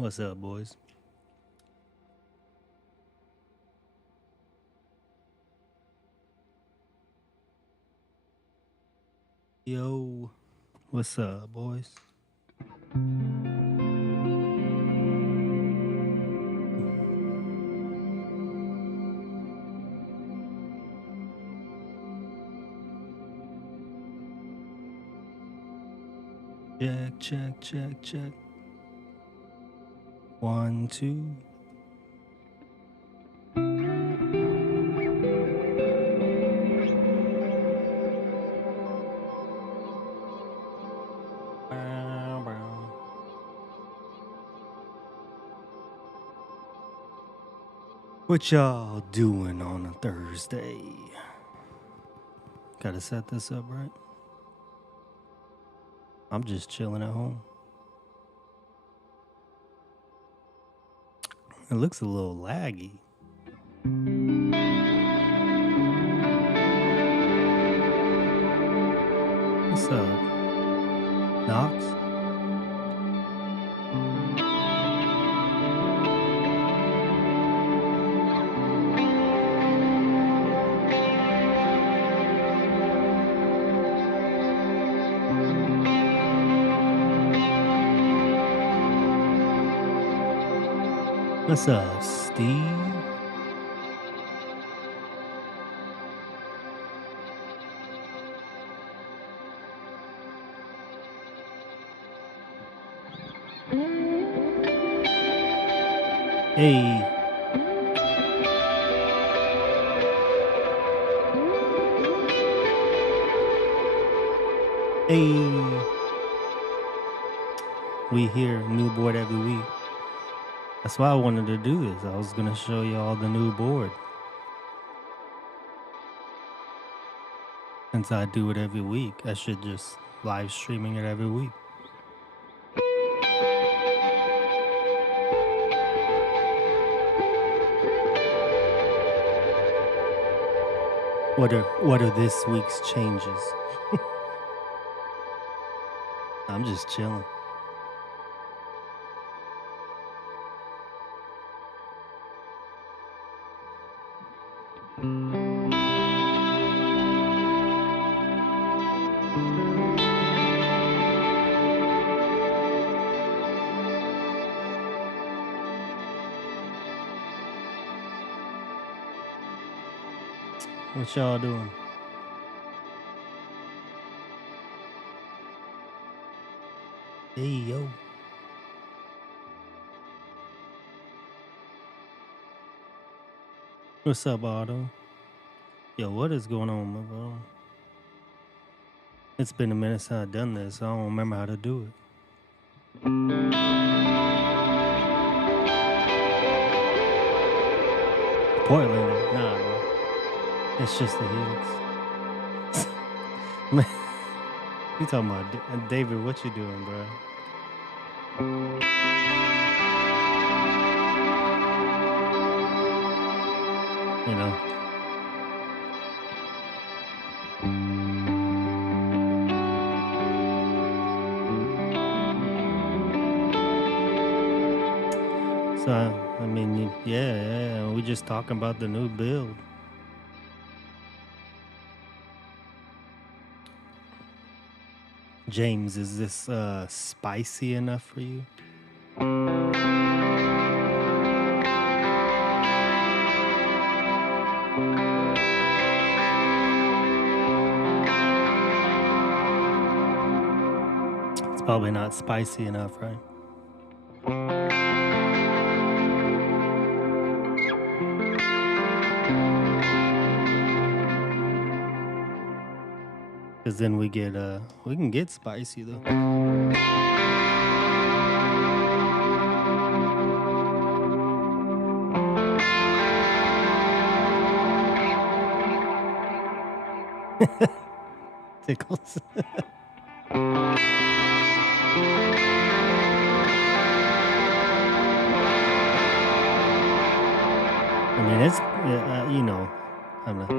What's up, boys? Yo, what's up, boys? Check, check, check, check. 1, 2. Bow, bow. What y'all doing on a Thursday? Gotta set this up right. I'm just chilling at home. It looks a little laggy. What's up, Knox? What's up, Steve? Hey. Hey. We here, new board every week. That's why I wanted to do this. I was gonna show you all the new board. Since I do it every week, I should just live streaming it every week. What are this week's changes? I'm just chilling. What y'all doing? Hey, yo. What's up, Otto? Yo, what is going on, my bro? It's been a minute since I've done this. I don't remember how to do it. Portland, nah, bro. It's just the Helix. Man, you talking about David? What you doing, bro? You know. So I mean, yeah, we just talking about the new build. James, is this spicy enough for you? It's probably not spicy enough, right? Because then we can get spicy though. Tickles. I mean, it's you know, I'm not.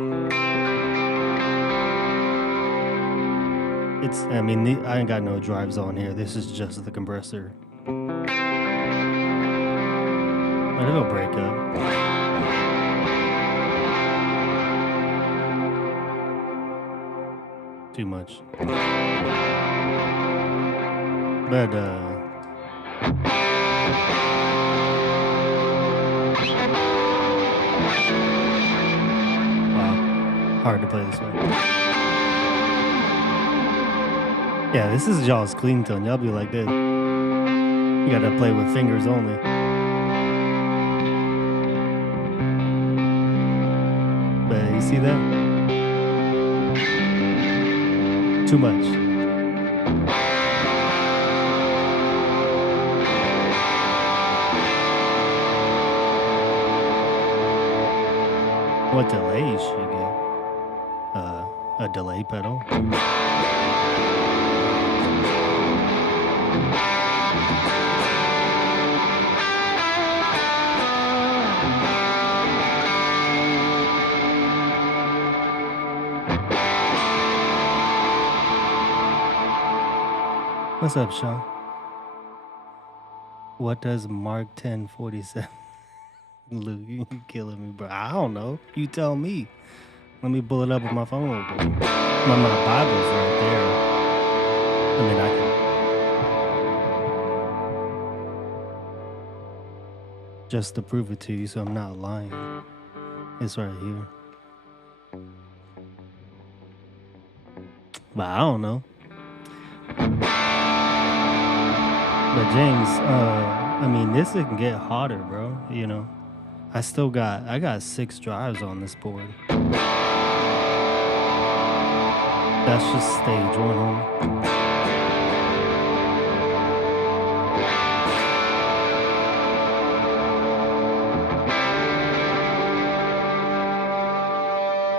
I mean, I ain't got no drives on here. This is just the compressor. But it'll break up. Too much. But wow, hard to play this way. Yeah, this is y'all's clean tone. Y'all be like this. You gotta play with fingers only. But you see that? Too much. What delays should you get? A delay pedal. What's up, Sean? What does Mark 1047? Luke, you killing me, bro. I don't know. You tell me. Let me pull it up on my phone real quick. My Bible's right there. I mean, I can. Just to prove it to you so I'm not lying. It's right here. But I don't know. But James, I mean, this can get hotter, bro. You know, I got 6 drives on this board. That's just stage 1 home.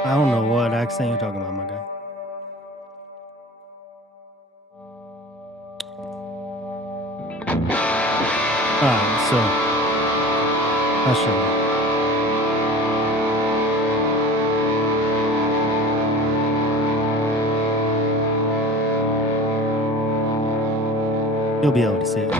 I don't know what accent you're talking about, my guy. Alright, so I'll show you. You'll be able to see it.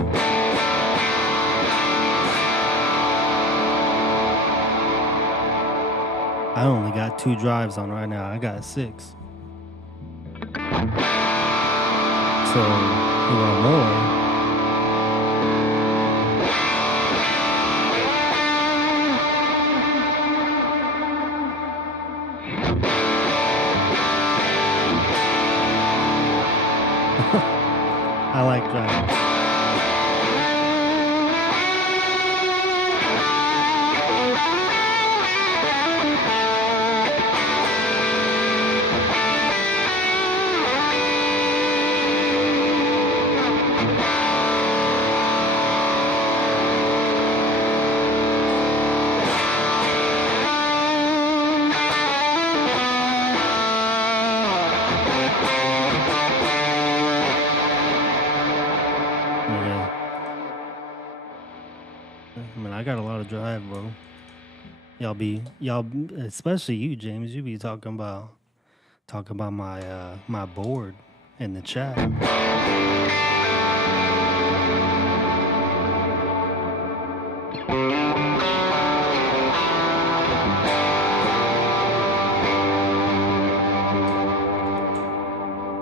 I only got 2 drives on right now. I got 6. So, you want more? I like driving. I got a lot of drive, bro. Y'all, especially you, James. You be talking about my my board in the chat.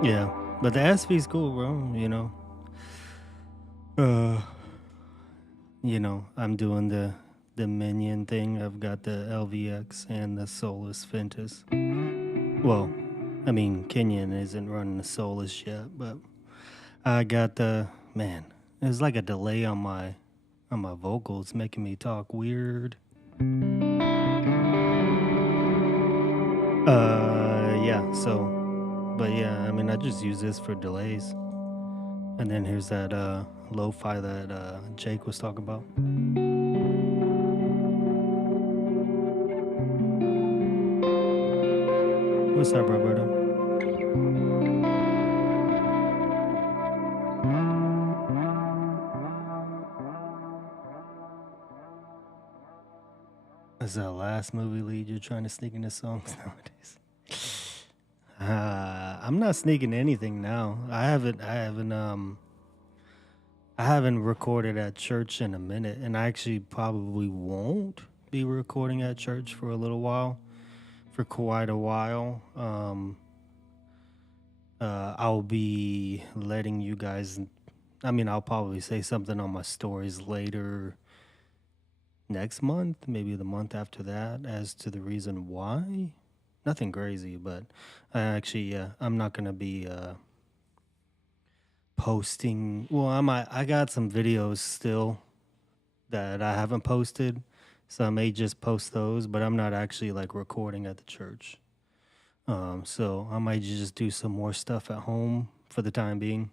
Yeah, but the SV's cool, bro. I'm doing the Minion thing. I've got the LVX and the Solus Ventus. Well, I mean, Kenyon isn't running the Solus yet, but I got man. There's like a delay on my vocals, making me talk weird. Yeah. So, but yeah, I mean, I just use this for delays. And then here's that lo-fi that Jake was talking about. What's up, Roberto? Is that last movie lead you're trying to sneak into songs nowadays? I'm not sneaking anything now. I haven't I haven't recorded at church in a minute, and I actually probably won't be recording at church for a little while, for quite a while. I'll be letting you guys. I mean, I'll probably say something on my stories later next month, maybe the month after that, as to the reason why. Nothing crazy, but I actually, I'm not gonna be posting. Well, I got some videos still that I haven't posted, so I may just post those. But I'm not actually like recording at the church. So I might just do some more stuff at home for the time being.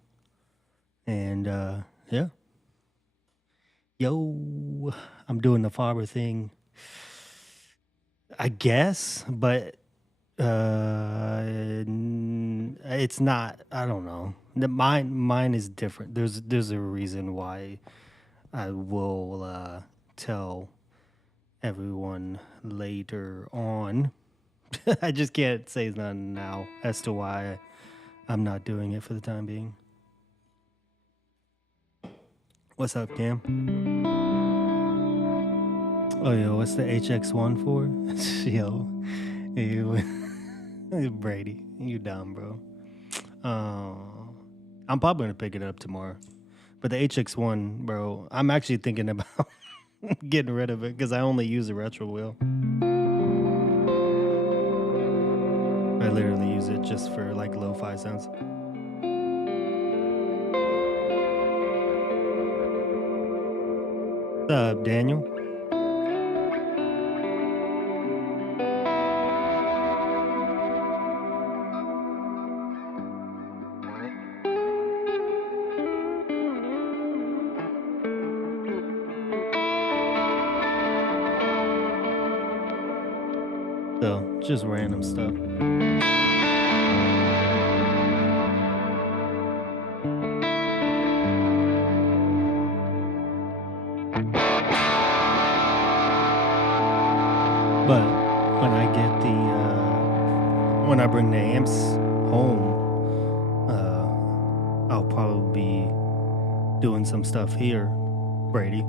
And yeah, yo, I'm doing the Faber thing, I guess, but it's not. I don't know. Mine is different. There's a reason why I will tell everyone later on. I just can't say nothing now as to why I'm not doing it for the time being. What's up, Cam? Oh, yo, what's the HX1 for? Yo, Brady, you dumb, bro. I'm probably gonna pick it up tomorrow. But the HX1, bro, I'm actually thinking about getting rid of it because I only use a retro wheel. I literally use it just for like lo-fi sounds. What's up, Daniel? So, just random stuff. But when I get when I bring the amps home, I'll probably be doing some stuff here, Brady.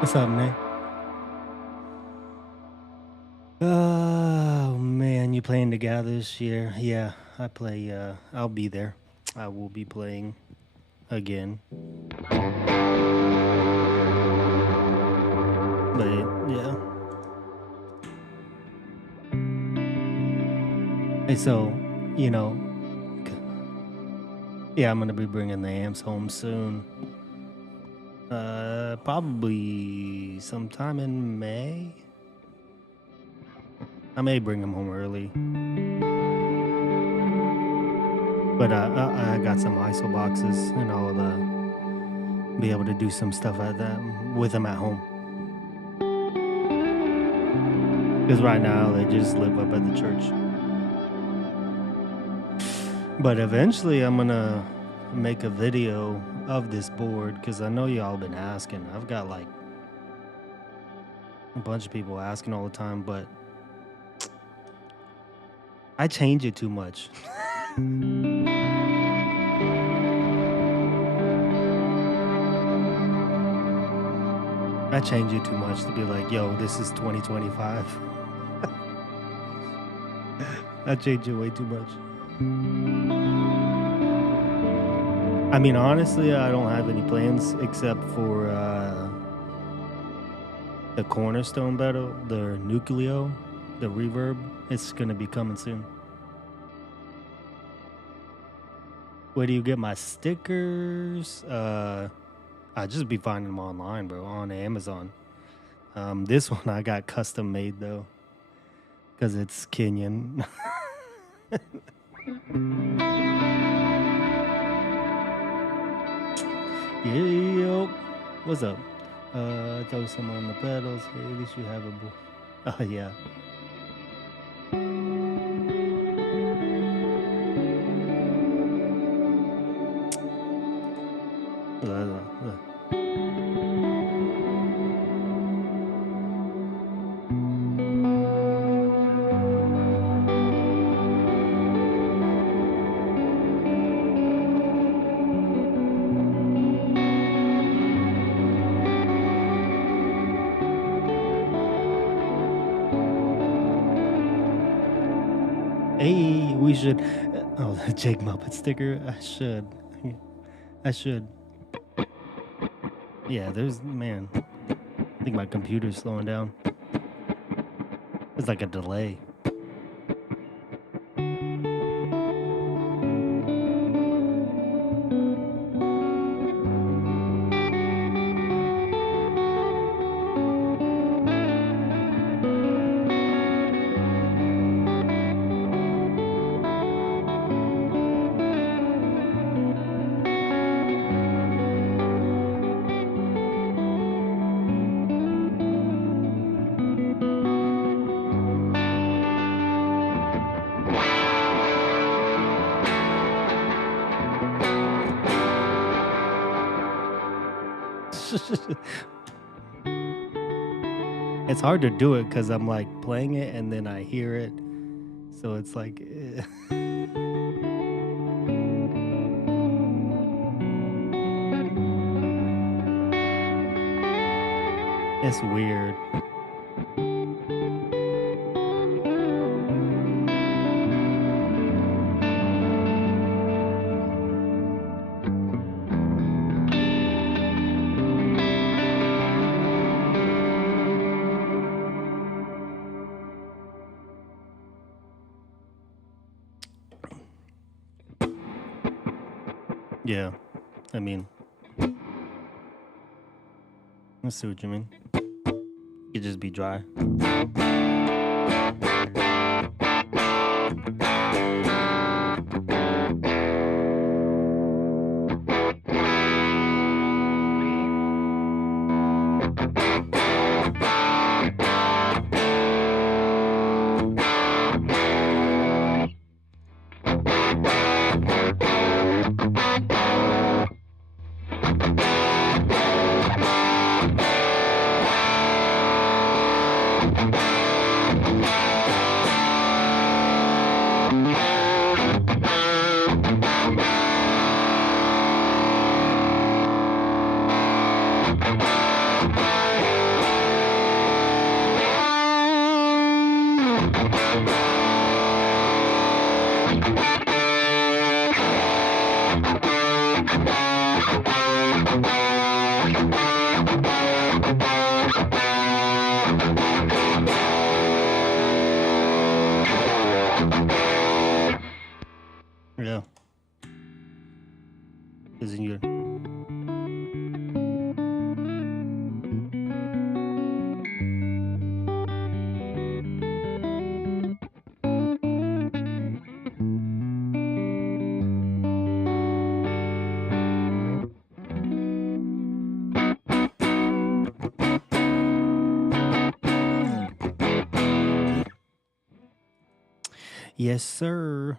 What's up, Nate? Oh man, you playing together this year? Yeah, I play. I'll be there. I will be playing again. But yeah. Hey, so yeah, I'm gonna be bringing the amps home soon. Probably sometime in May. I may bring them home early, but I got some ISO boxes, and I'll be able to do some stuff like that with them at home. Because right now they just live up at the church. But eventually I'm gonna make a video of this board because I know y'all been asking. I've got like a bunch of people asking all the time, but I change it too much. I change it too much to be like, yo, this is 2025. I change it way too much. I mean, honestly, I don't have any plans except for the Cornerstone battle, the Nucleo, the reverb. It's gonna be coming soon. Where do you get my stickers? I just be finding them online, bro, on Amazon. This one I got custom made though, because it's Kenyan. Yo, what's up? Throw some on the pedals. Hey, at least you have a boy. Oh yeah. Hey, we should. Oh, the Jake Muppet sticker. I should. Yeah, there's man. I think my computer's slowing down. It's like a delay. It's hard to do it because I'm like playing it and then I hear it. So it's like. It's weird. Yeah. I mean, I see what you mean. It could just be dry. Yeah. Isn't your. Yes, sir.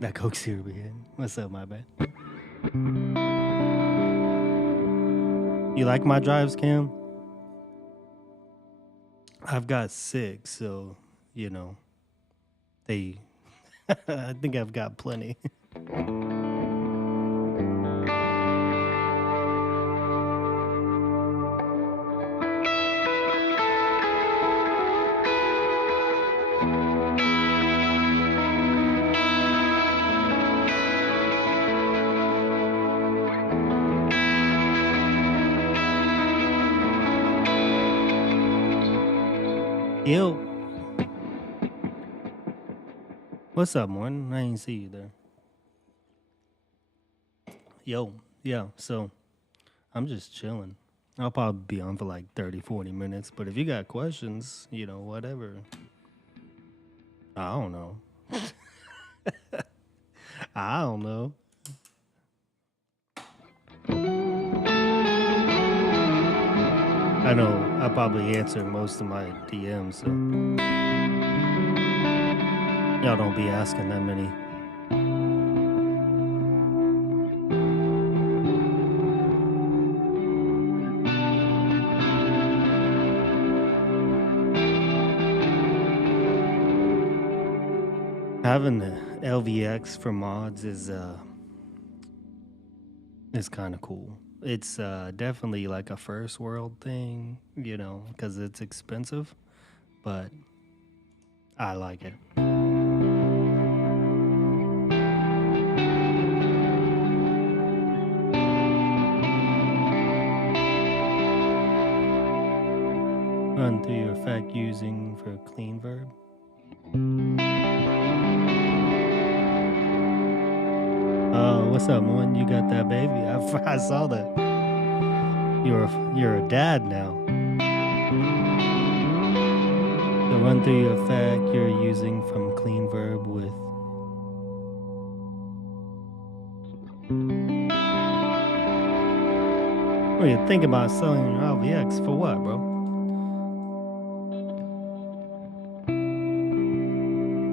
That Coke syrup again. What's up, my bad? You like my drives, Cam? I've got 6, so you know they. I think I've got plenty. Yo, what's up, Morton? I ain't see you there. Yo, yeah. So I'm just chilling. I'll probably be on for like 30, 40 minutes. But if you got questions, whatever. I don't know. I don't know. I know I probably answer most of my DMs, so y'all don't be asking that many. Having the LVX for mods is kind of cool. It's definitely like a first world thing, because it's expensive, but I like it. effect using for clean verb? Oh, what's up, Moon? You got that baby? I saw that. You're a dad now. So run through your effect you're using from clean verb with. What are you thinking about selling your LVX for what, bro?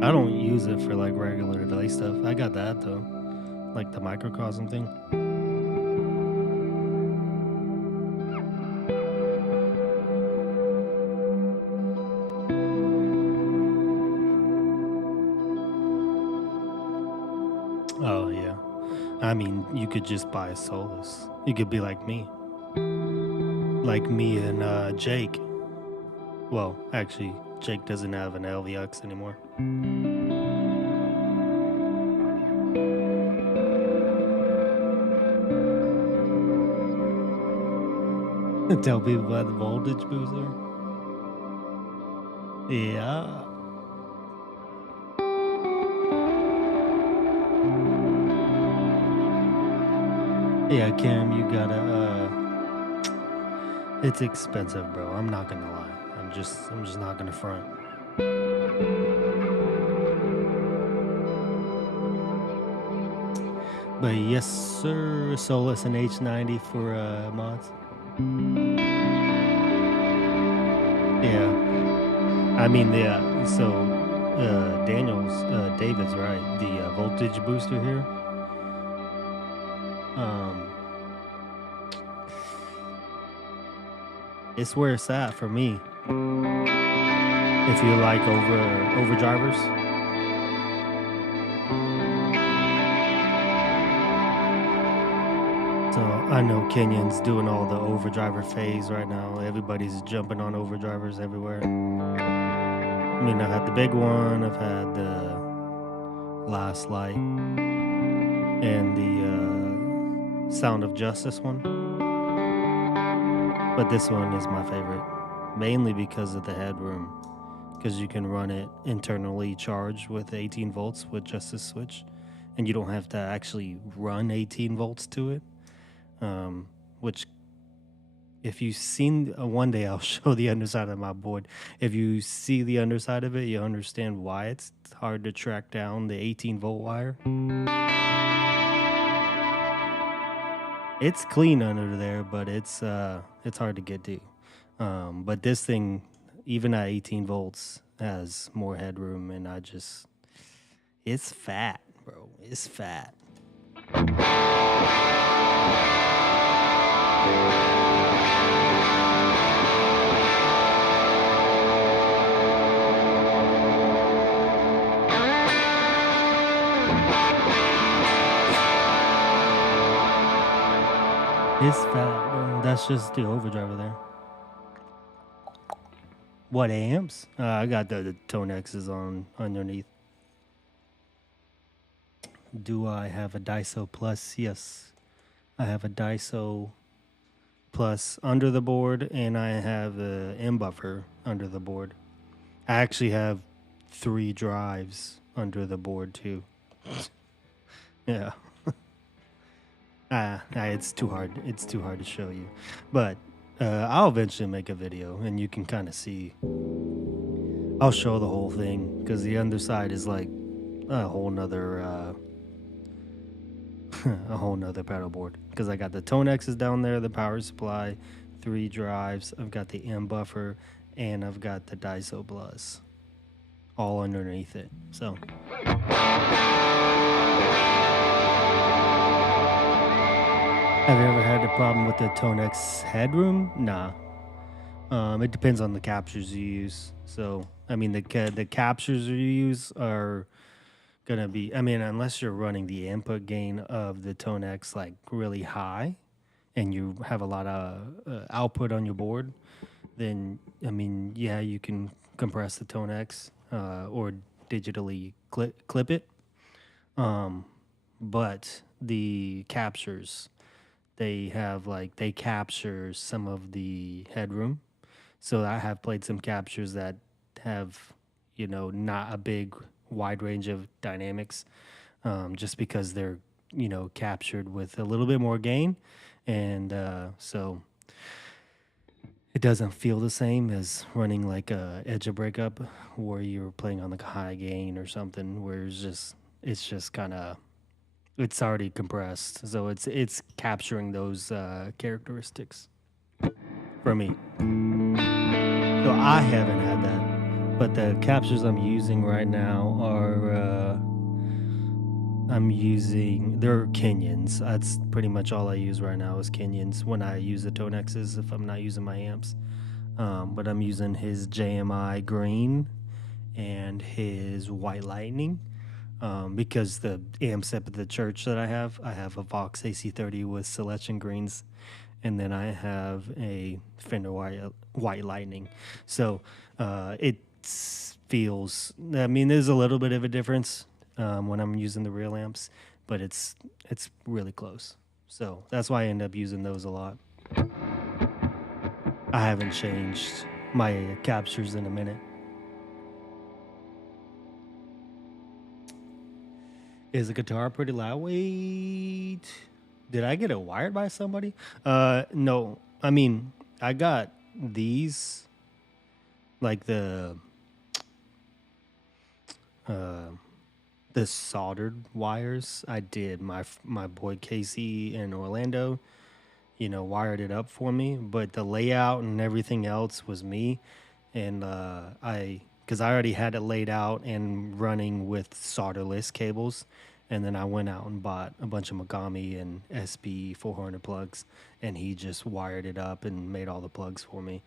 I don't use it for like regular delay stuff. I got that though, like the microcosm thing. Oh yeah, I mean you could just buy a Solus. You could be like me and Jake. Well, actually, Jake doesn't have an LVX anymore. Tell people about the voltage booster. Yeah. Yeah, Cam, you gotta. It's expensive, bro. I'm not gonna lie. I'm just not gonna front. But yes, sir. Solus and H90 for mods. Yeah. I mean, David's right. The voltage booster here. It's where it's at for me. If you like overdrivers. So I know Kenyon's doing all the overdriver phase right now. Everybody's jumping on overdrivers everywhere. I mean, I've had the big one, I've had the Last Light, and the Sound of Justice one. But this one is my favorite, mainly because of the headroom. Because you can run it internally charged with 18 volts with just a switch, and you don't have to actually run 18 volts to it. Which, if you've seen, one day I'll show the underside of my board. If you see the underside of it, you understand why it's hard to track down the 18 volt wire. It's clean under there, but it's hard to get to. But this thing, even at 18 volts, has more headroom, and it's fat, bro. It's fat. It's fat, bro. That's just the overdriver there. What amps? I got the Tonexes on underneath. Do I have a Daiso Plus? Yes. I have a Daiso Plus under the board, and I have the M buffer under the board. I actually have 3 drives under the board too. Yeah. It's too hard. It's too hard to show you, but I'll eventually make a video, and you can kind of see. I'll show the whole thing because the underside is like a whole nother pedal board. Because I got the Tonexes down there, the power supply, 3 drives. I've got the M buffer, and I've got the Daiso Plus, all underneath it. So. Have you ever had a problem with the Tonex headroom? Nah. It depends on the captures you use. So, I mean, the captures you use are gonna be. I mean, unless you're running the input gain of the Tonex like really high, and you have a lot of output on your board, then I mean, yeah, you can compress the Tonex or digitally clip it. But the captures, they capture some of the headroom. So I have played some captures that have, not a big wide range of dynamics, just because they're, captured with a little bit more gain. And so it doesn't feel the same as running like a edge of breakup where you're playing on like a high gain or something where it's just kind of it's already compressed, so it's capturing those characteristics for me. So I haven't had that, but the captures I'm using right now are they're Kenyans. That's pretty much all I use right now is Kenyans when I use the Tonexes if I'm not using my amps. But I'm using his JMI green and his white lightning, because the amps up at the church that I have a Vox AC30 with selection greens, and then I have a Fender white lightning. So it feels. I mean, there's a little bit of a difference when I'm using the real amps, but it's really close. So that's why I end up using those a lot. I haven't changed my captures in a minute. Is the guitar pretty loud? Wait, did I get it wired by somebody? No. I mean, I got these, like uh, the soldered wires. I did. My boy Casey in Orlando, wired it up for me, but the layout and everything else was me. And because I already had it laid out and running with solderless cables. And then I went out and bought a bunch of Megami and SB 400 plugs, and he just wired it up and made all the plugs for me,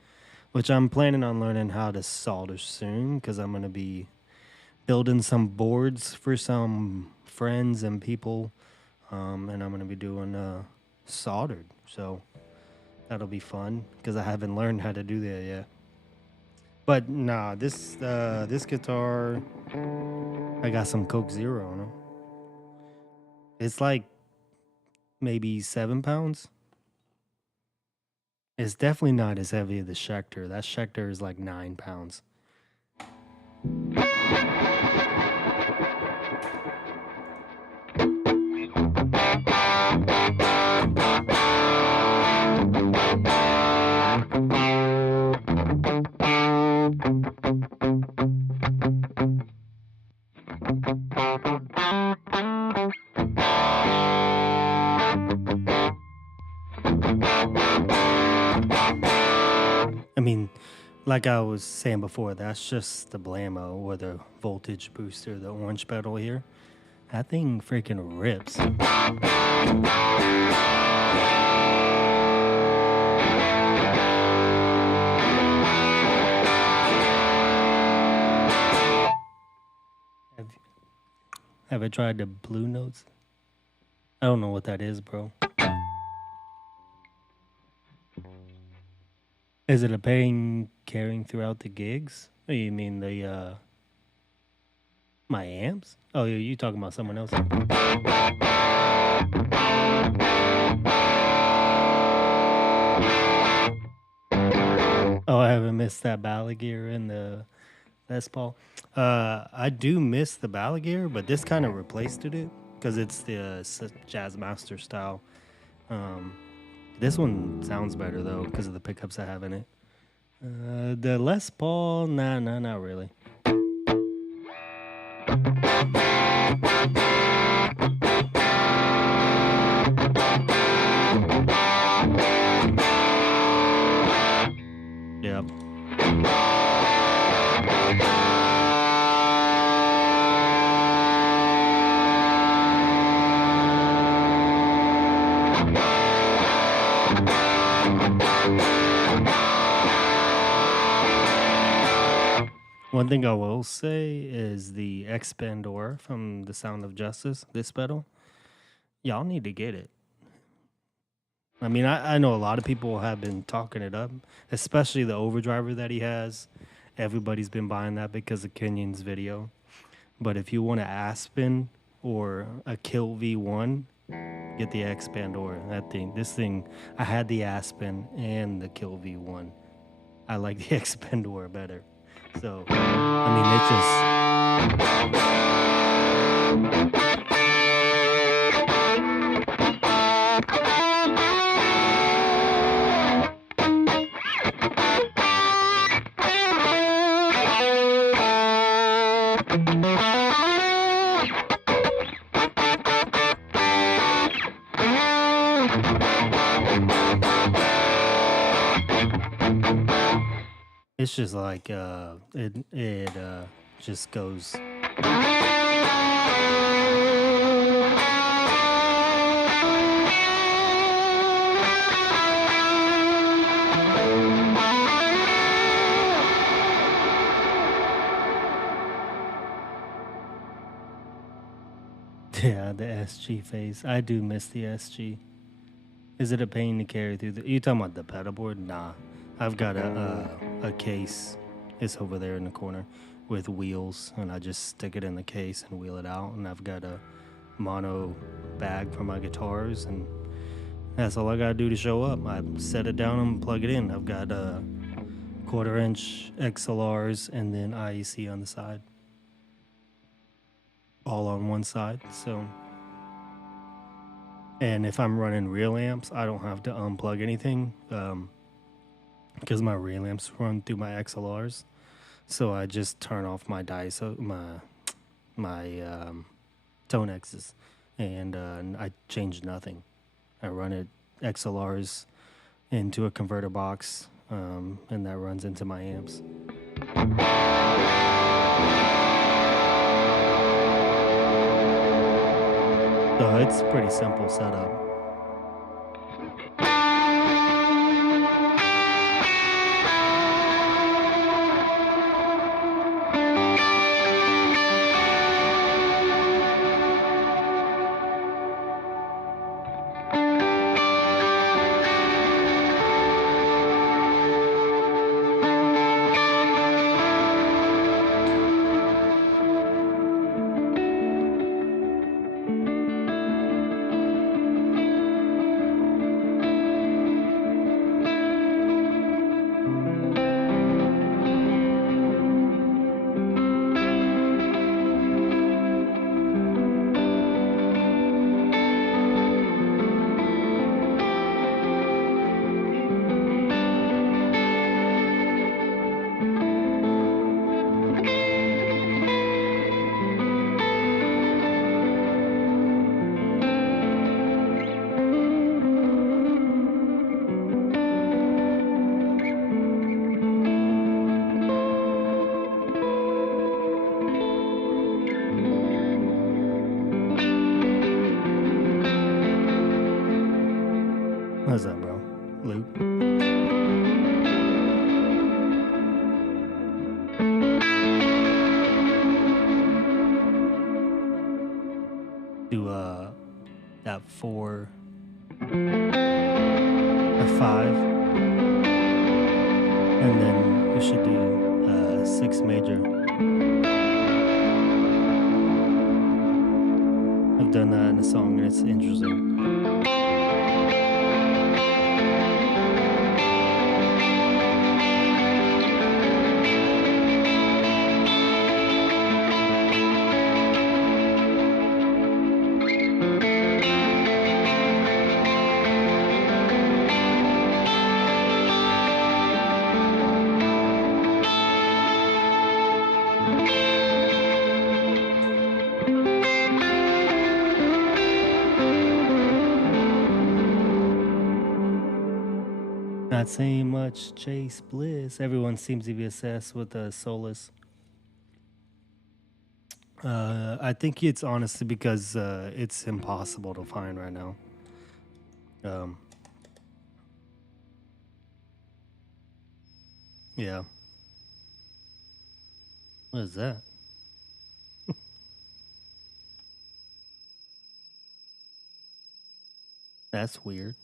which I'm planning on learning how to solder soon because I'm going to be building some boards for some friends and people, and I'm going to be doing soldered. So that'll be fun because I haven't learned how to do that yet. But nah, this guitar, I got some Coke Zero on it. It's like maybe 7 pounds. It's definitely not as heavy as the Schecter. That Schecter is like 9 pounds. I mean, like I was saying before, that's just the Blammo or the voltage booster, the orange pedal here. That thing freaking rips. Have, have I tried the Blue Notes? I don't know what that is, bro. Is it a pain carrying throughout the gigs? Oh, you mean the my amps? Oh, you talking about someone else? Oh, I haven't missed that Balaguer and the Les Paul. I do miss the Balaguer, but this kind of replaced it because it's the Jazz Master style. Um, this one sounds better though because of the pickups I have in it. The Les Paul, nah, not really. Yep. One thing I will say is the Expander from The Sound of Justice, this pedal. Y'all need to get it. I mean, I know a lot of people have been talking it up, especially the overdriver that he has. Everybody's been buying that because of Kenyon's video. But if you want an Aspen or a Kill V1, get the Expander. This thing, I had the Aspen and the Kill V1. I like the Expandor better. So, I mean, it it's just like it just goes. Yeah, the SG phase. I do miss the SG. Is it a pain to carry through the? You talking about the pedal board? Nah, I've got a case. It's over there in the corner with wheels, and I just stick it in the case and wheel it out. And I've got a mono bag for my guitars, and that's all I gotta do to show up. I set it down and plug it in. I've got 1/4-inch XLRs and then IEC on the side, all on one side. So. And if I'm running real amps, I don't have to unplug anything because my real amps run through my XLRs. So I just turn off my my Tonexes, and I change nothing. I run it XLRs into a converter box, and that runs into my amps. So it's a pretty simple setup. What's up, bro? Luke? Do that 4, a 5, and then we should do 6 major. I've done that in a song and it's interesting. Not saying much, Chase Bliss. Everyone seems to be obsessed with the Solus. I think it's honestly because it's impossible to find right now. Yeah. What is that? That's weird.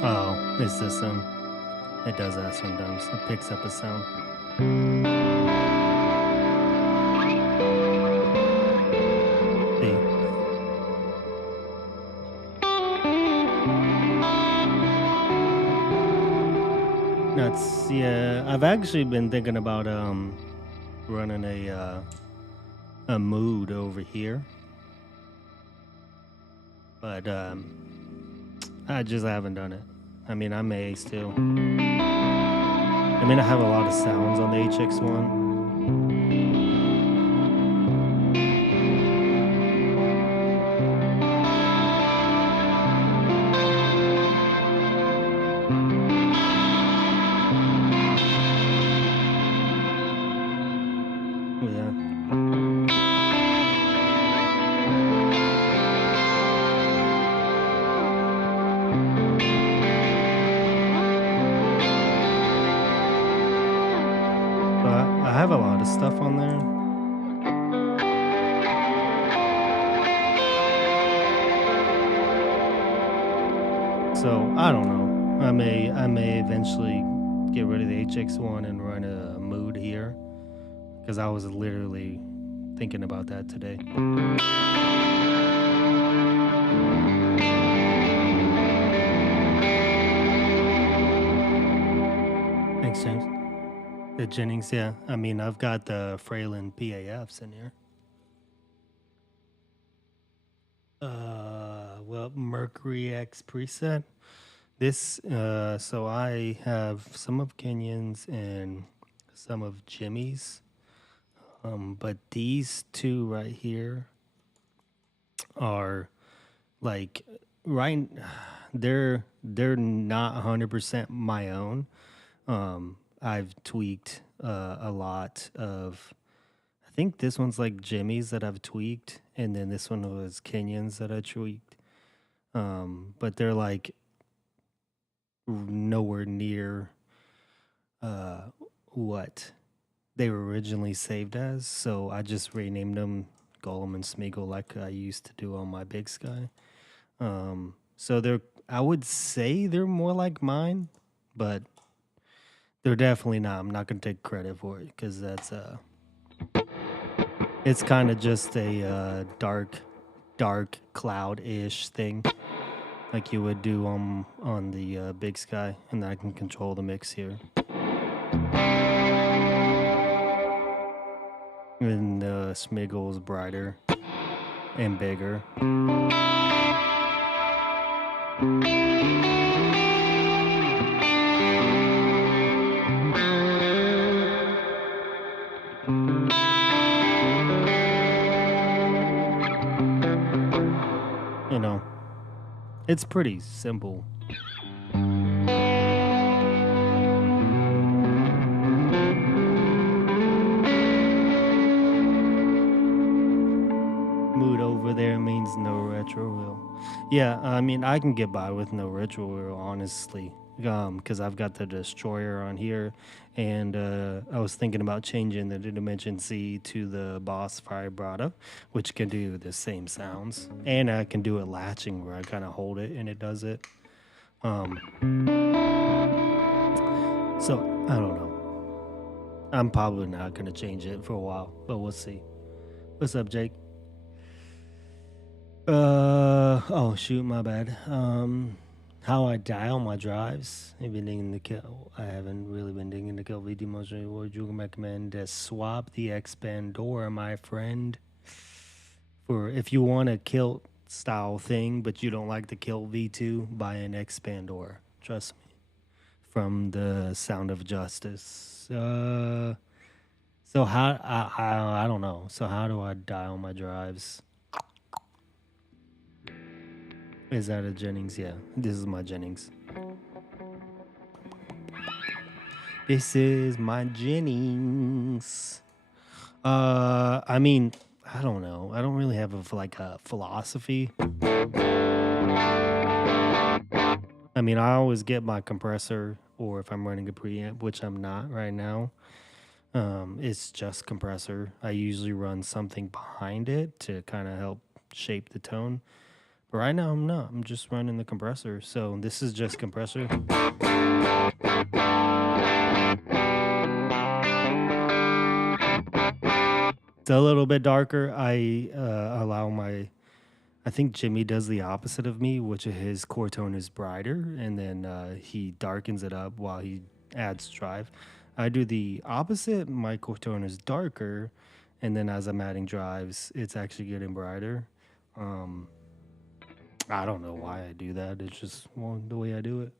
Oh, it's this one. It does that sometimes. It picks up a sound. See? Yeah, I've actually been thinking about running a mood over here, but I just haven't done it. I mean, I may still. I mean, I have a lot of sounds on the HX1. Yeah. So I have a lot of stuff on there. So I don't know. I may eventually get rid of the HX1 and run a mood here, because I was literally thinking about that today. Thanks, James. The Jennings, yeah. I mean, I've got the Fralin PAFs in here. Well, Mercury X preset. This, so I have some of Kenyon's and some of Jimmy's. But these two right here are like right. They're not 100% my own. I've tweaked a lot of. I think this one's like Jimmy's that I've tweaked, and then this one was Kenyon's that I tweaked. But they're like nowhere near what they were originally saved as. So I just renamed them Golem and Smeagol like I used to do on my Big Sky. So they're, I would say they're more like mine, but they're definitely not. I'm not gonna take credit for it because that's it's kind of just a dark cloud-ish thing, like you would do on the Big Sky, and I can control the mix here. And the Smeagol is brighter and bigger. You know, it's pretty simple. Mood over there means no retro wheel. Yeah, I mean, I can get by with no retro wheel, honestly, because I've got the Destroyer on here, and I was thinking about changing the Dimension C to the Boss Vibrato, which can do the same sounds, and I can do it latching where I kind of hold it and it does it. So I don't know. I'm probably not gonna change it for a while, but we'll see. What's up, Jake? Oh shoot, my bad. How I dial my drives. I've been digging the kill. I haven't really been digging the kill VD motion. Would you recommend to swap the Expandora, my friend? For if you want a kilt style thing, but you don't like the kilt V2, buy an Expandora. Trust me. From the Sound of Justice. So how I don't know. So how do I dial my drives? Is that a Jennings? Yeah, this is my Jennings. This is my Jennings. I mean, I don't know. I don't really have a philosophy. I mean, I always get my compressor, or if I'm running a preamp, which I'm not right now, it's just compressor. I usually run something behind it to kind of help shape the tone. But right now I'm not. I'm just running the compressor. So this is just compressor. It's a little bit darker. I allow my, I think Jimmy does the opposite of me, which his core tone is brighter, and then he darkens it up while he adds drive. I do the opposite. My core tone is darker, and then as I'm adding drives, it's actually getting brighter. Um, I don't know why I do that. It's just the way I do it.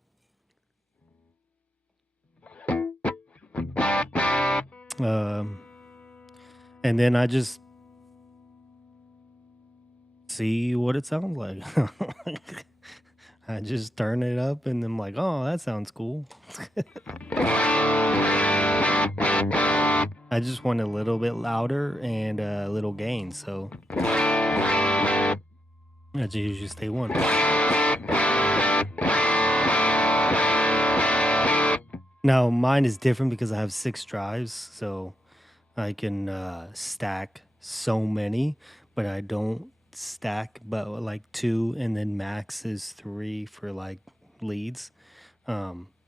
And then I just see what it sounds like. I just turn it up and I'm like, oh, that sounds cool. I just want a little bit louder and a little gain, so I just usually stay one. Now mine is different because I have 6 drives, so I can stack so many, but I don't stack but like 2, and then max is 3 for like leads.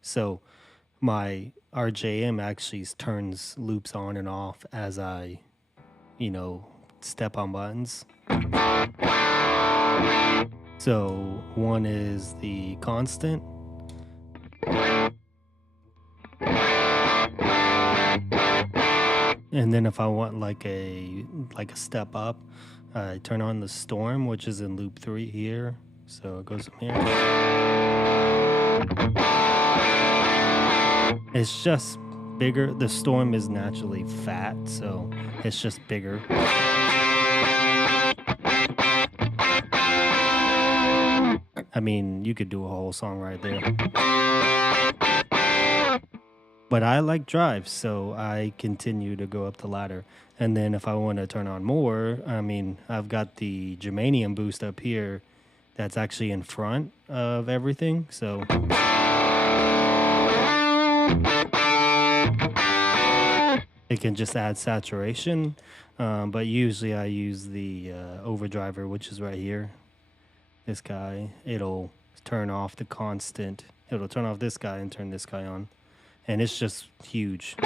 So my RJM actually turns loops on and off as I, step on buttons. So one is the constant. And then if I want like a step up, I turn on the storm, which is in loop 3 here. So it goes from here. It's just bigger. The storm is naturally fat, so it's just bigger. I mean, you could do a whole song right there. But I like drives, so I continue to go up the ladder. And then if I want to turn on more, I mean, I've got the germanium boost up here that's actually in front of everything. So it can just add saturation. But usually I use the overdriver, which is right here. This guy, it'll turn off the constant. It'll turn off this guy and turn this guy on. And it's just huge.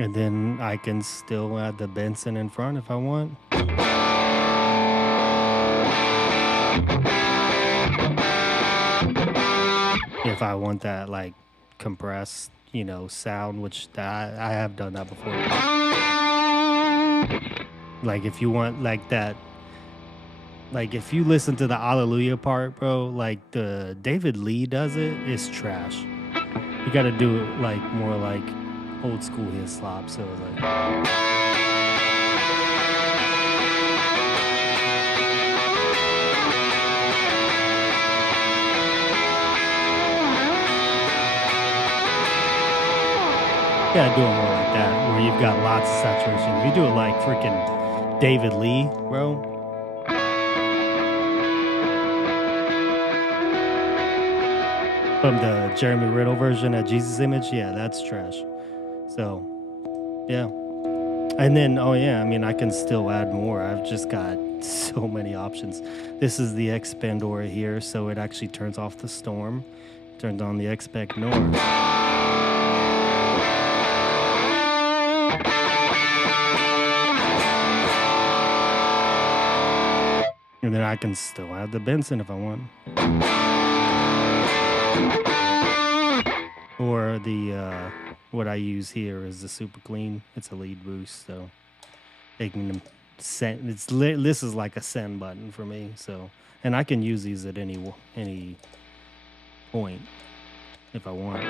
And then I can still add the Benson in front if I want. If I want that like compressed, sound, which I have done that before. Like if you want like that, like if you listen to the Hallelujah part, bro, like the David Lee does it, it's trash. You gotta do it like more like old school hip slop, so it's like you gotta do it more like that, where you've got lots of saturation. If you do it like freaking David Lee, bro. From the Jeremy Riddle version of Jesus Image, yeah, that's trash. So, yeah. And then, oh yeah, I mean, I can still add more. I've just got so many options. This is the Expandora here, so it actually turns off the storm, turns on the Expect Norm. And then I can still add the Benson if I want. Or the, what I use here is the Super Clean. It's a lead boost, so taking send. This is like a send button for me. So, and I can use these at any point if I want.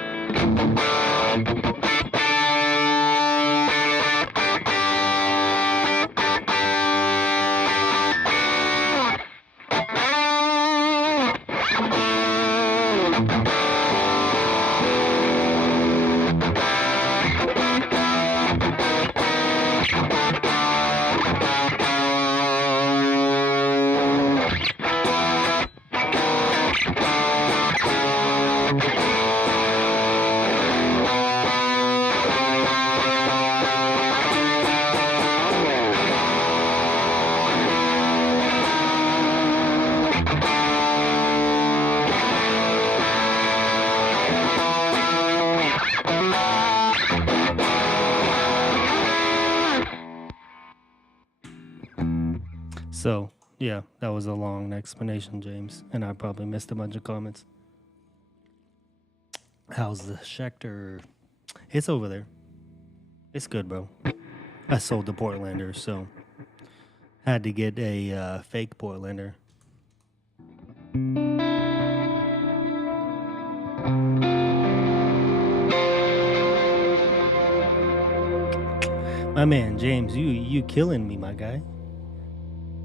So, yeah, that was a long explanation, James, and I probably missed a bunch of comments. How's the Schecter? It's over there. It's good, bro. I sold the Portlander, so had to get a fake Portlander. My man, James, you killing me, my guy.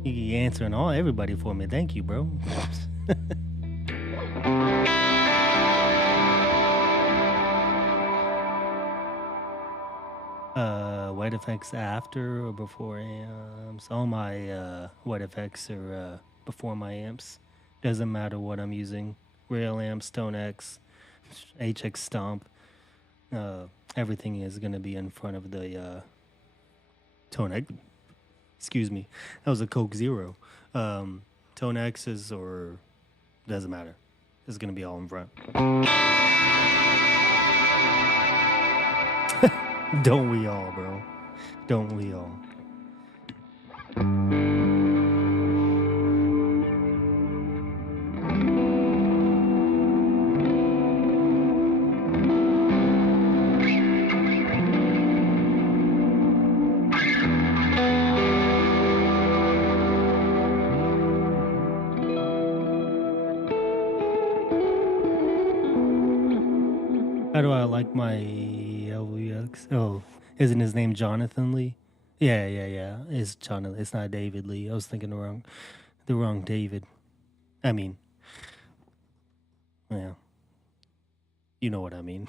You answering everybody for me. Thank you, bro. White effects after or before amps? All my white effects are before my amps. Doesn't matter what I'm using. Rail amps, Tonex, HX Stomp. Everything is going to be in front of the Tonex. Excuse me. That was a Coke Zero. Tonexes or doesn't matter. It's going to be all in front. Don't we all, bro? Don't we all? How do I like my LVX? Oh, isn't his name Jonathan Lee? Yeah. It's Jonathan. It's not David Lee. I was thinking the wrong David. I mean, yeah, you know what I mean.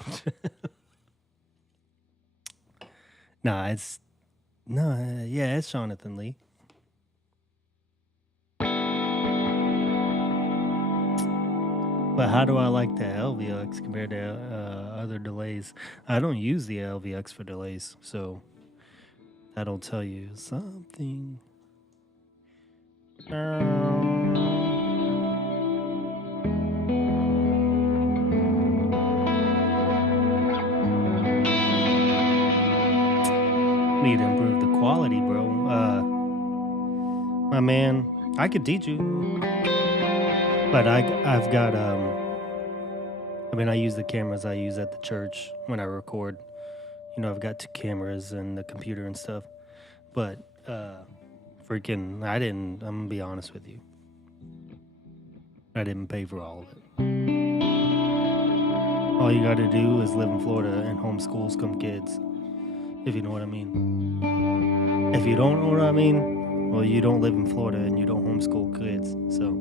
It's Jonathan Lee. But how do I like the LVX compared to other delays? I don't use the LVX for delays, so that'll tell you something. Need to improve the quality, bro. My man, I could teach you, but I've got I use the cameras I use at the church when I record. You know, I've got 2 cameras and the computer and stuff. But I'm gonna be honest with you. I didn't pay for all of it. All you gotta do is live in Florida and homeschool some kids. If you know what I mean. If you don't know what I mean, well, you don't live in Florida and you don't homeschool kids, so.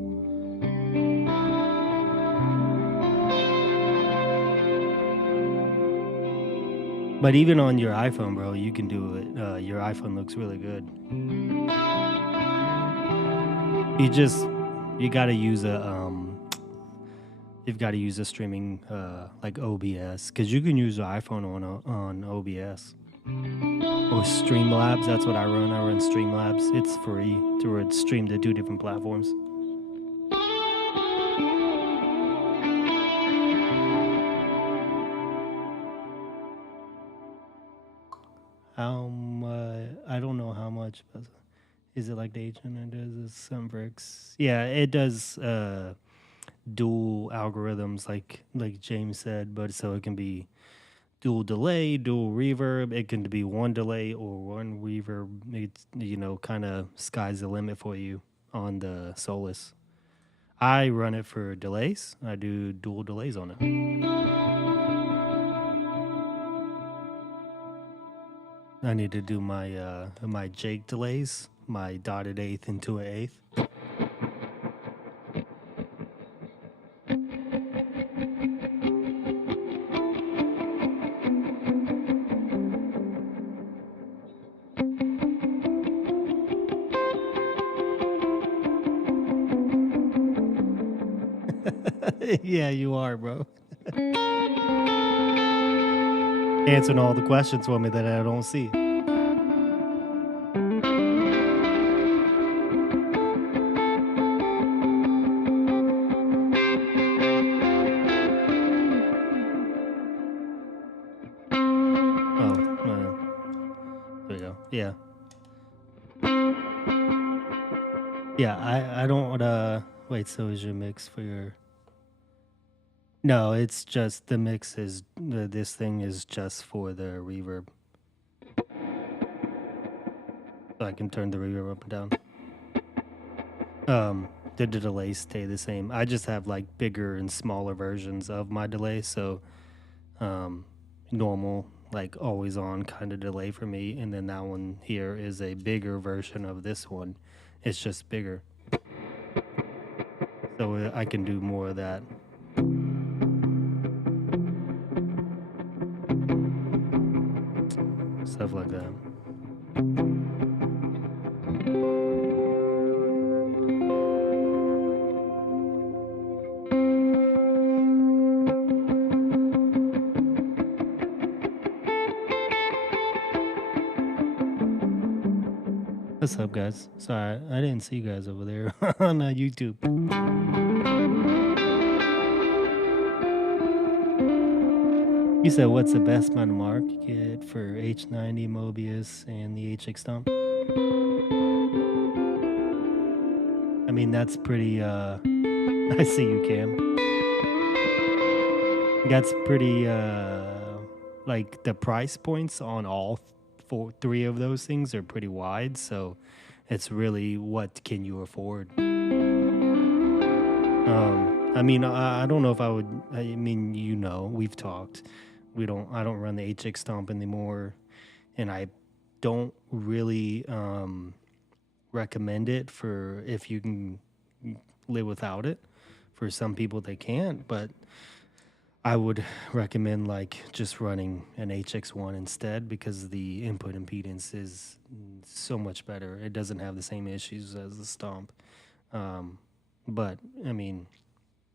But even on your iPhone, bro, you can do it. Your iPhone looks really good. You gotta use you've got to use a streaming like OBS, because you can use the iPhone on OBS or Streamlabs. That's what I run. I run Streamlabs. It's free to stream to 2 different platforms. I don't know how much. But is it like the H100 does some bricks? Yeah, it does dual algorithms like James said, but so it can be dual delay, dual reverb. It can be one delay or one reverb. It's, kind of sky's the limit for you on the Solus. I run it for delays. I do dual delays on it. I need to do my my Jake delays, my dotted eighth into an eighth. Yeah, you are, bro. Answering all the questions for me that I don't see. There you go. Yeah. Yeah, I don't wait, so is your mix for your No, it's just the mix is this thing is just for the reverb. So I can turn the reverb up and down. The delays stay the same. I just have like bigger and smaller versions of my delay, so um normal like always on kind of delay for me, and then that one here is a bigger version of this one. It's just bigger. So I can do more of that. Stuff like that. What's up, guys? Sorry, I didn't see you guys over there on YouTube. You said what's the best amount of market for H90 Mobius and the HX Stomp? I mean, that's pretty, I see you, Cam. That's pretty, like the price points on all three of those things are pretty wide. So it's really what can you afford? I mean, I don't know if I would, I mean, we've talked. I don't run the HX Stomp anymore. And I don't really, recommend it for if you can live without it. For some people, they can't, but I would recommend like just running an HX1 instead because the input impedance is so much better. It doesn't have the same issues as the Stomp. But I mean,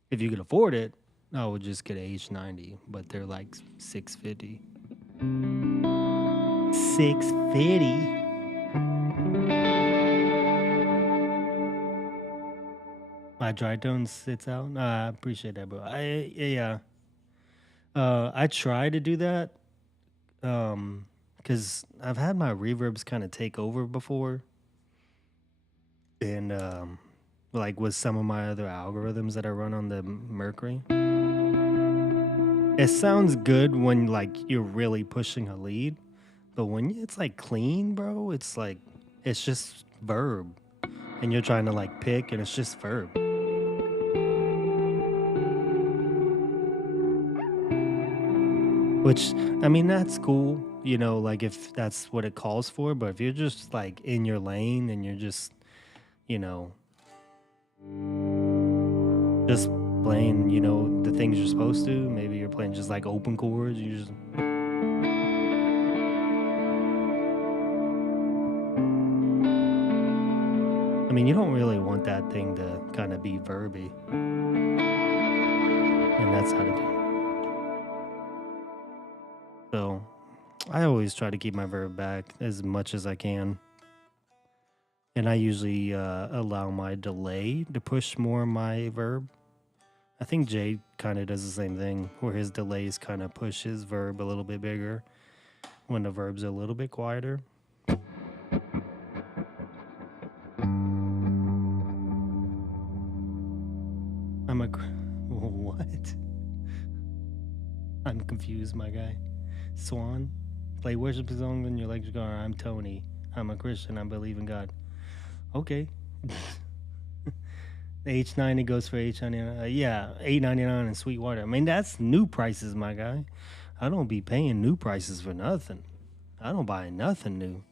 if you could afford it, I would just get a H90, but they're like 650. 650. My dry tone sits out. Nah, I appreciate that, bro. Yeah. I try to do that. Because I've had my reverbs kind of take over before, and like with some of my other algorithms that I run on the Mercury, it sounds good when like you're really pushing a lead, but when it's like clean, bro, it's like it's just verb, and you're trying to like pick, and it's just verb. Which, I mean, that's cool, like if that's what it calls for. But if you're just like in your lane and you're just, you know, just playing, the things you're supposed to, maybe you're playing just like open chords, you just. I mean, you don't really want that thing to kind of be verby. And that's how to do it. So I always try to keep my verb back as much as I can. And I usually allow my delay to push more my verb. I think Jade kind of does the same thing, where his delays kind of push his verb a little bit bigger when the verb's a little bit quieter. What? I'm confused, my guy. Swan? Play worship songs in your electric car. I'm Tony. I'm a Christian. I believe in God. Okay. The H90 goes for H99. Yeah, $8.99 in Sweetwater. I mean, that's new prices, my guy. I don't be paying new prices for nothing. I don't buy nothing new.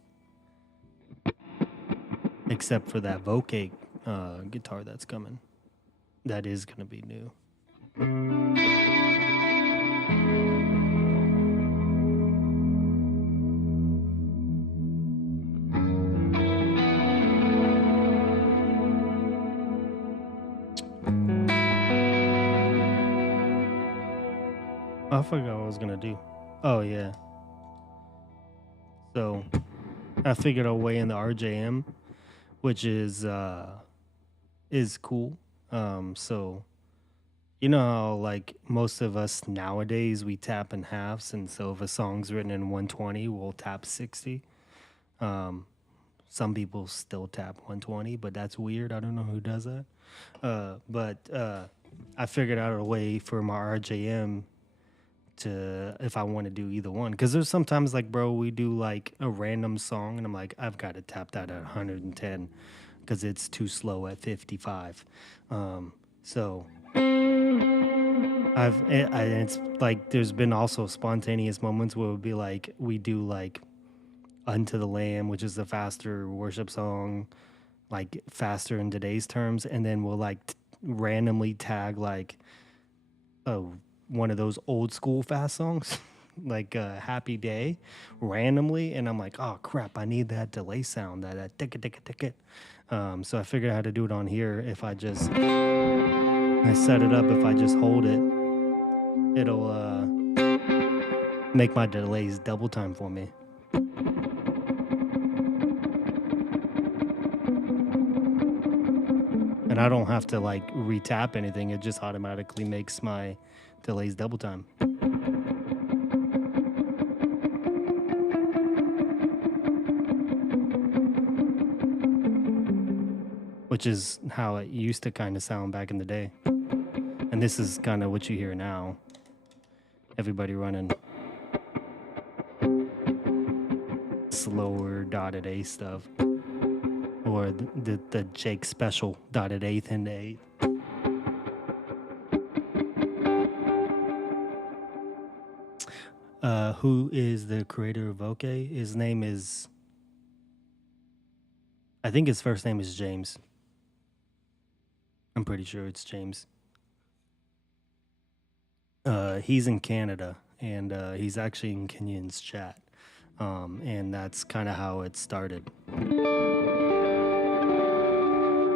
Except for that Vocate guitar that's coming. That is going to be new. I forgot what I was going to do. Oh, yeah. So I figured a way in the RJM, which is cool. So you know how like most of us nowadays we tap in halves, and so if a song's written in 120, we'll tap 60. Um, some people still tap 120, but that's weird. I don't know who does that. But I figured out a way for my RJM to, if I want to do either one, because there's sometimes like, bro, we do like a random song and I'm like, I've got to tap that at 110 because it's too slow at 55. So it's like there's been also spontaneous moments where it would be like we do like Unto the Lamb, which is the faster worship song, like faster in today's terms, and then we'll like randomly tag like one of those old school fast songs, like Happy Day, randomly, and I'm like, oh crap, I need that delay sound, that ticket ticket ticket. So I figured out how to do it on here. If I just I set it up, if I just hold it, it'll make my delays double time for me. And I don't have to like retap anything. It just automatically makes my delays double time. Which is how it used to kind of sound back in the day. And this is kind of what you hear now. Everybody running slower dotted A stuff. Or the Jake Special dotted eighth into eighth. Who is the creator of OK? His name is, I think his first name is James. I'm pretty sure it's James. He's in Canada, and he's actually in Kenyon's chat. And that's kind of how it started.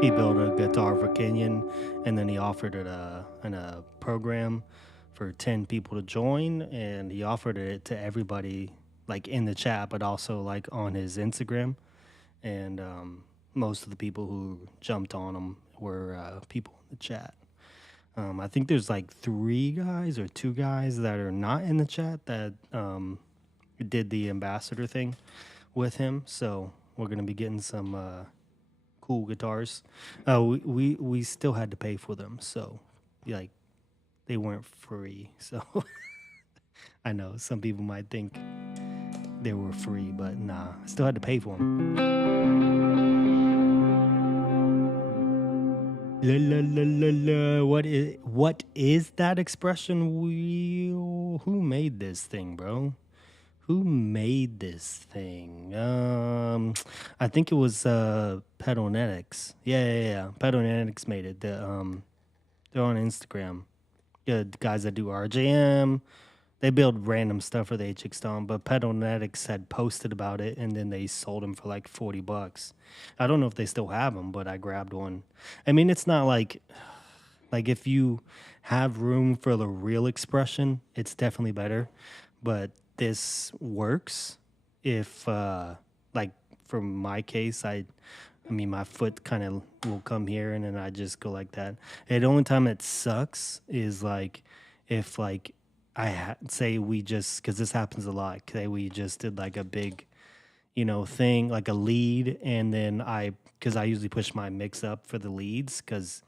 He built a guitar for Kenyon, and then he offered it in a program for 10 people to join, and he offered it to everybody, like in the chat, but also like on his Instagram. And most of the people who jumped on him were people in the chat. I think there's like 3 guys or 2 guys that are not in the chat that did the ambassador thing with him. So we're gonna be getting some cool guitars. We still had to pay for them, so like they weren't free. So I know some people might think they were free, but nah, I still had to pay for them. La, la, la, la, la. What is that expression? Who made this thing, bro? Who made this thing? I think it was Pedonetics. Yeah. Pedonetics made it. They're on Instagram. Yeah, the guys that do RJM. They build random stuff for the HX Stomp, but Pedonetics had posted about it, and then they sold them for like $40. I don't know if they still have them, but I grabbed one. I mean, it's not like if you have room for the real expression, it's definitely better. But this works if, like, for my case, I mean, my foot kind of will come here, and then I just go like that. And the only time it sucks is like if like say we just, because this happens a lot, say we just did like a big, thing, like a lead, and then because I usually push my mix up for the leads, because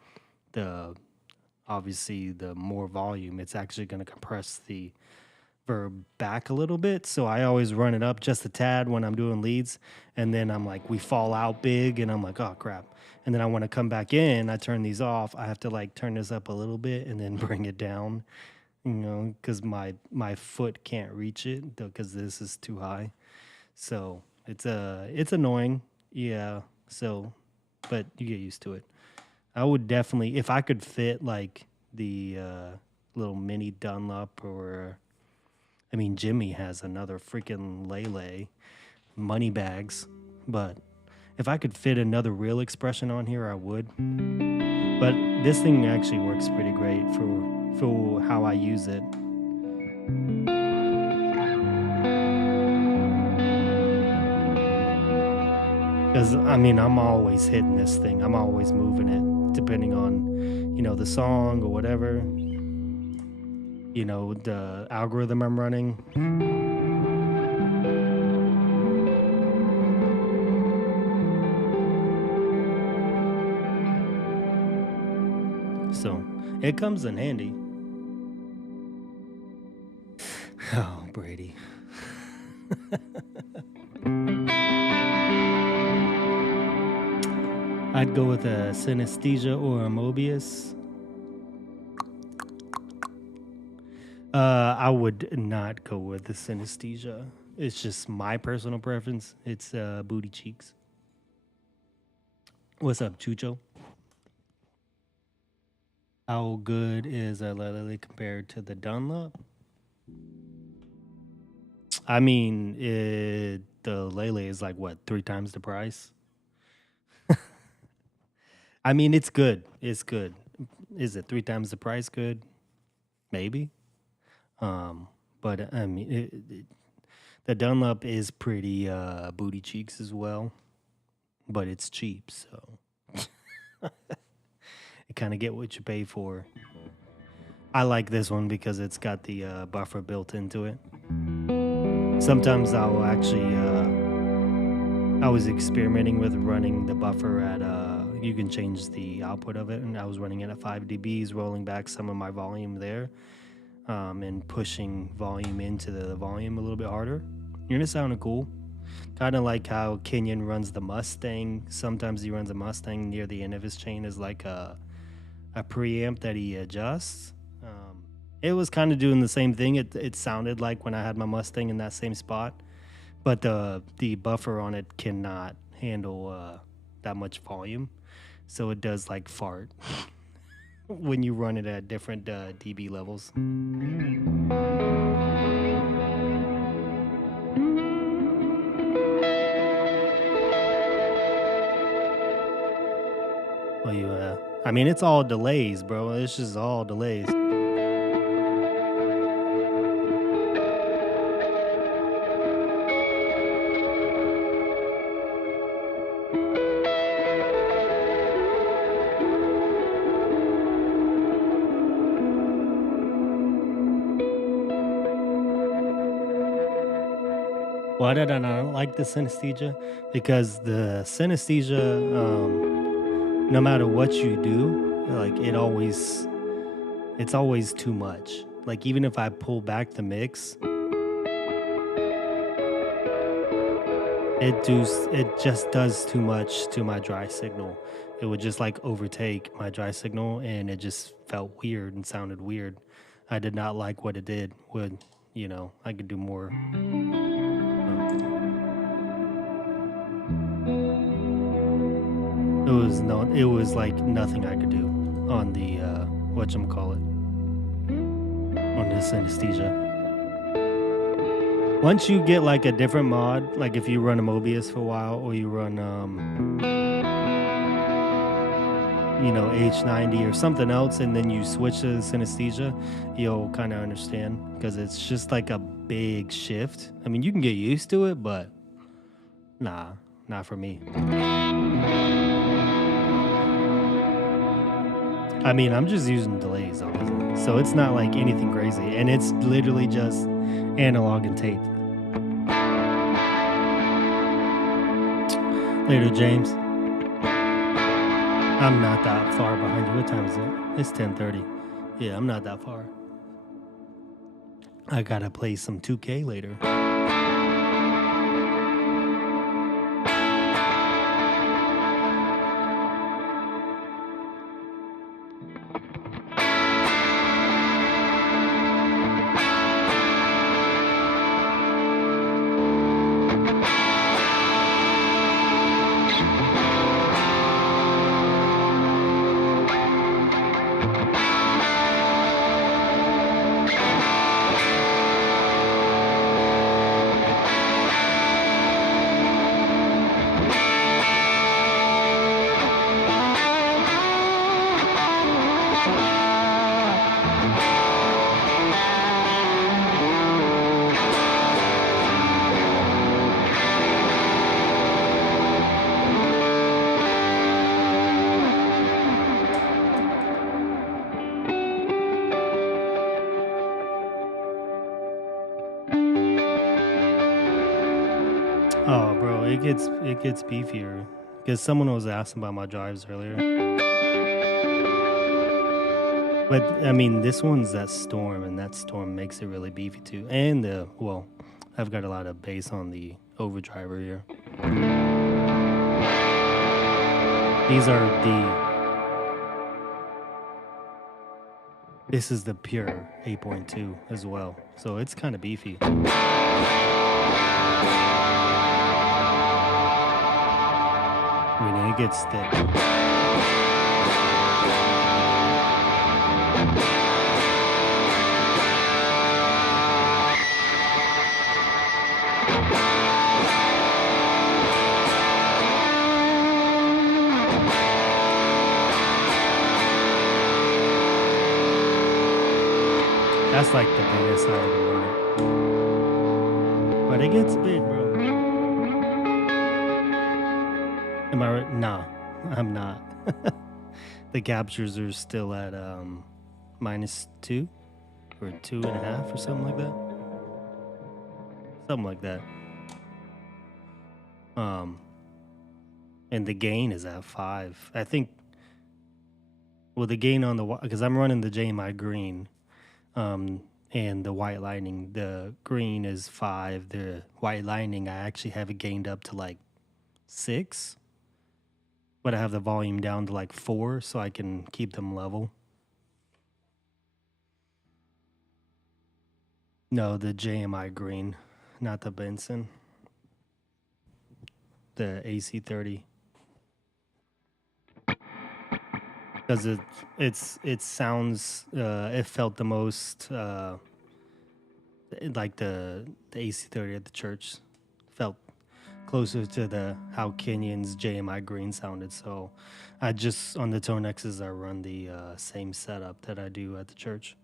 obviously the more volume, it's actually going to compress the verb back a little bit. So I always run it up just a tad when I'm doing leads, and then I'm like, we fall out big, and I'm like, oh crap. And then I want to come back in, I turn these off. I have to like turn this up a little bit and then bring it down, because my foot can't reach it because this is too high. So it's annoying. Yeah. So, but you get used to it. I would definitely, if I could fit like the little mini Dunlop, or I mean, Jimmy has another freaking Lele money bags, but if I could fit another real expression on here, I would. But this thing actually works pretty great for how I use it. Because, I mean, I'm always hitting this thing. I'm always moving it, depending on, the song or whatever, the algorithm I'm running. So it comes in handy. Oh, Brady. I'd go with a synesthesia or a Mobius. I would not go with the synesthesia. It's just my personal preference. It's booty cheeks. What's up, Chucho? How good is a Lele compared to the Dunlop? I mean, the Lele is like what, 3 times the price? I mean, it's good. It's good. Is it 3 times the price good? Maybe. But I mean, the Dunlop is pretty booty cheeks as well, but it's cheap, so you kind of get what you pay for. I like this one because it's got the buffer built into it. Sometimes I'll actually, I was experimenting with running the buffer at, you can change the output of it, and I was running it at 5 dBs, rolling back some of my volume there, and pushing volume into the volume a little bit harder. And it sounded cool. Kind of like how Kenyon runs the Mustang. Sometimes he runs a Mustang near the end of his chain as like a preamp that he adjusts. It was kind of doing the same thing. It sounded like when I had my Mustang in that same spot, but the buffer on it cannot handle that much volume, so it does like fart when you run it at different dB levels. Well, I mean, it's all delays, bro. It's just all delays. Why did I not like the synesthesia? Because the synesthesia, no matter what you do, like it's always too much. Like even if I pull back the mix, it just does too much to my dry signal. It would just like overtake my dry signal, and it just felt weird and sounded weird. I did not like what it did. I could do more. It was like nothing I could do on the whatchamacallit, on this synesthesia. Once you get like a different mod, like if you run a Mobius for a while, or you run H90 or something else, and then you switch to synesthesia, you'll kind of understand, because it's just like a big shift. I mean, you can get used to it, but nah, not for me. I mean, I'm just using delays on it, so it's not like anything crazy, and it's literally just analog and tape. Later, James. I'm not that far behind you. What time is it? It's 10:30. Yeah, I'm not that far. I gotta play some 2K later. Oh, bro, it gets beefier because someone was asking about my drives earlier. But I mean, this one's that storm, and that storm makes it really beefy too. And well, I've got a lot of bass on the overdriver here. These are this is the pure 8.2 as well, so it's kind of beefy. I mean, it gets thick. That's like the biggest I ever run it. But it gets big, bro. Am I right? Nah, I'm not. The captures are still at -2 or 2.5 or something like that. Something like that. And the gain is at 5. I think. Well, the gain on the because I'm running the JMI green. And the white lightning, the green is 5. The white lightning, I actually have it gained up to like 6, but I have the volume down to like 4 so I can keep them level. No, the JMI green, not the Benson. The AC30. Because it sounds it felt the most like the AC30 at the church felt closer to the how Kenyon's JMI green sounded. So I just on the Tonexes I run the same setup that I do at the church.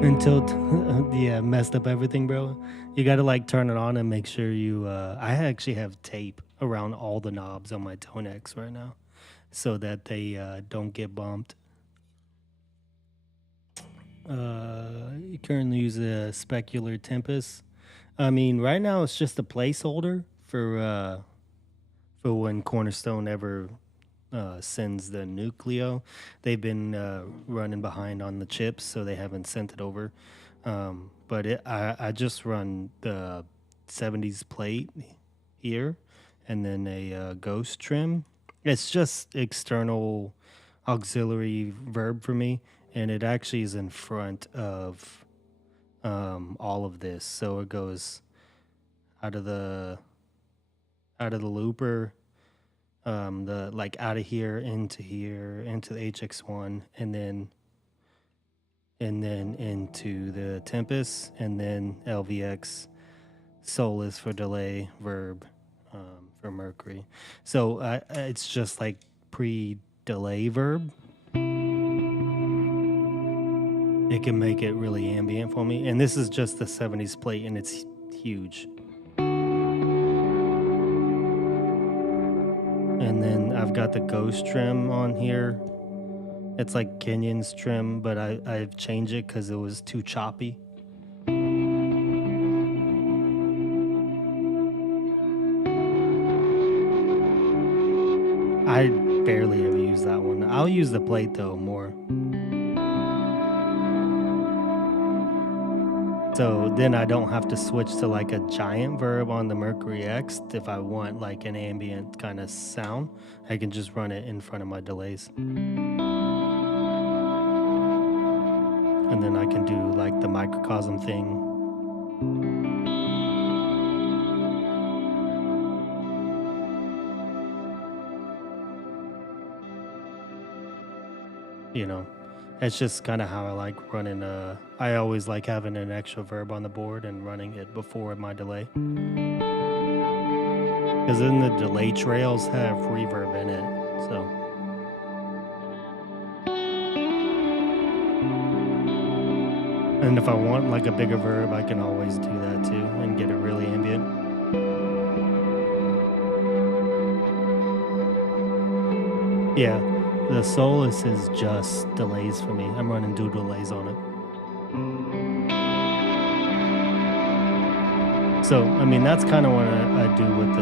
Until yeah, messed up everything, bro. You gotta like turn it on and make sure you I actually have tape around all the knobs on my Tonex right now so that they don't get bumped. You currently use a specular Tempest. I mean, right now it's just a placeholder for when Cornerstone ever sends the Nucleo. They've been running behind on the chips, so they haven't sent it over. But I just run the 70s plate here, and then a ghost trim. It's just external auxiliary verb for me, and it actually is in front of all of this. So it goes out of the looper, the like out of here into the HX1, and then into the Tempest, and then LVX Solus for delay, verb for Mercury. So it's just like pre-delay verb. It can make it really ambient for me, and this is just the 70s plate, and it's huge. And then I've got the ghost trim on here. It's like Kenyon's trim, but I've changed it because it was too choppy. I barely ever use that one. I'll use the plate though more. So then I don't have to switch to like a giant verb on the Mercury X if I want like an ambient kind of sound. I can just run it in front of my delays. And then I can do like the microcosm thing. You know, it's just kind of how I like running. I always like having an extra verb on the board and running it before my delay. Because then the delay trails have reverb in it, so. And if I want like a bigger verb, I can always do that too and get it really ambient. Yeah, the Solus is just delays for me. I'm running 2 delays on it. So, I mean, that's kind of what I do with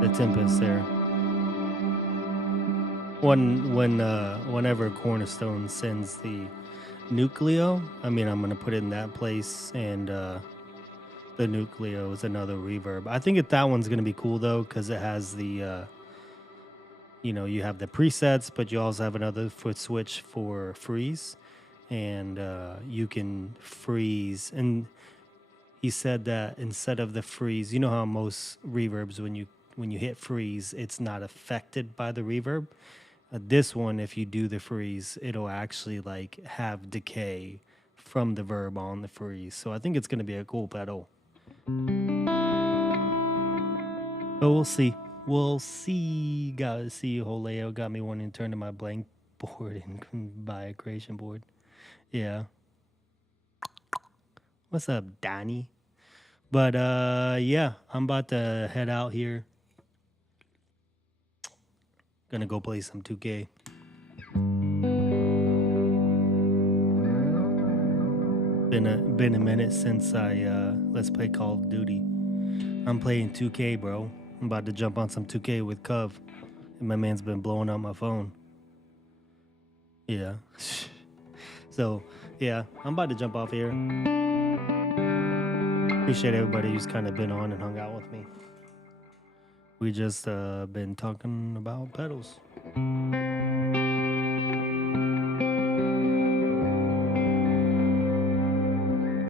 the Tempest there. Whenever Cornerstone sends the Nucleo, I mean, I'm gonna put it in that place, and the Nucleo is another reverb. I think that one's gonna be cool though, because it has the you have the presets, but you also have another foot switch for freeze, and you can freeze. And he said that instead of the freeze, you know how most reverbs when you hit freeze, it's not affected by the reverb. This one, if you do the freeze, it'll actually like have decay from the verb on the freeze. So I think it's gonna be a cool pedal. But we'll see. We'll see. Gotta see. Whole layout got me wanting to turn to my blank board and buy a creation board. Yeah. What's up, Donnie? But yeah, I'm about to head out here. Gonna go play some 2K. Been a minute since I let's play Call of Duty. I'm playing 2K, bro. I'm about to jump on some 2K with Cov. And my man's been blowing up my phone. Yeah. So, yeah, I'm about to jump off here. Appreciate everybody who's kind of been on and hung out with me. We just been talking about pedals.